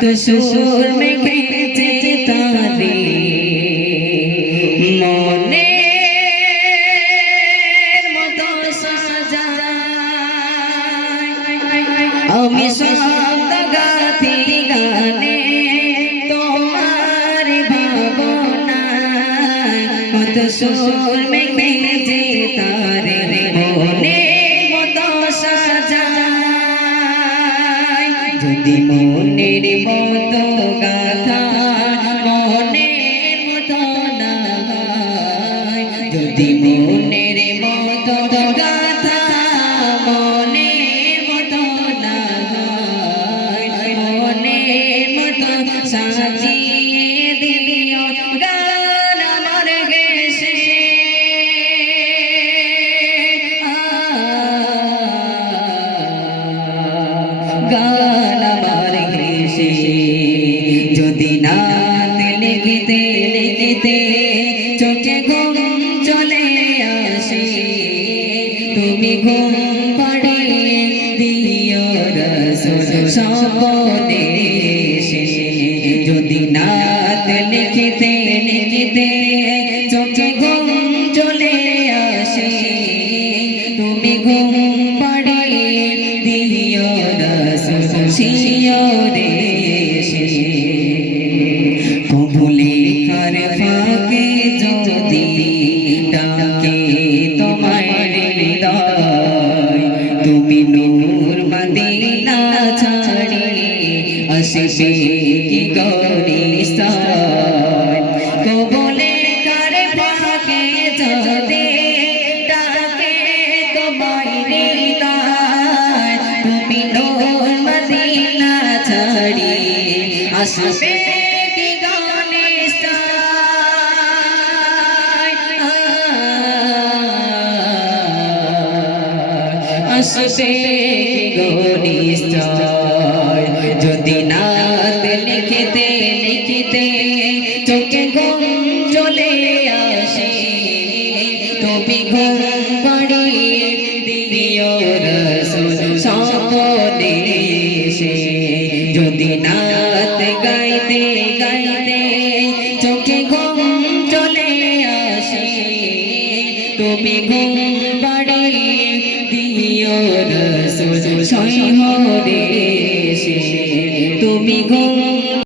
কত সুর মেখেছে তারে মনে মতো সাজায় আমি শব্দ গাথি গানে তোমার ভাবনায় কত সুর মেখেছে তারে মনে মতো সাজায় যদি মনের মতো গাথা মনের মতো না হয় যদি মনের মতো গাথা মনের মতো না হয় মনের মতো সাজিয়ে দিও গান আমার গেছে গান আমার ঘেষে যদি নাত লিখিতে লিখিতে চোখে ঘুম চলে আসে তুমি ঘুম পাড়িয়ে দিও রাসূল স্বপ্নে এসে যদি নাত লিখিতে লিখিতে চোখে ঘুম চলে আসে তুমি ঘুম পাড়িয়ে দিও রাসূল শিয়রে এসে কবুলে কার ফাঁকে যদি ডাকে তোমার হৃদয় তুমি নূর মদিনা ছাড়ি আসবে কি গরিস্তান কবুলে কার ফাঁকে যদি ডাকে তোমার হৃদয় তুমি নূর মদিনা ছাড়ি আসবে কি গরিস্তান আসবে গরিস্তান যদি নাত লিখিতে লিখিতে চোখে ঘুম চলে আসে তুমি ঘুম পাড়িয়ে দিও রাসূল স্বপ্নে এসে যদি নাত গাইতে গাইতে চোখে ঘুম চলে আসে তুমি ঘুম পাড়িয়ে দিও রাসূল শিয়রে এসে তুমি ঘুম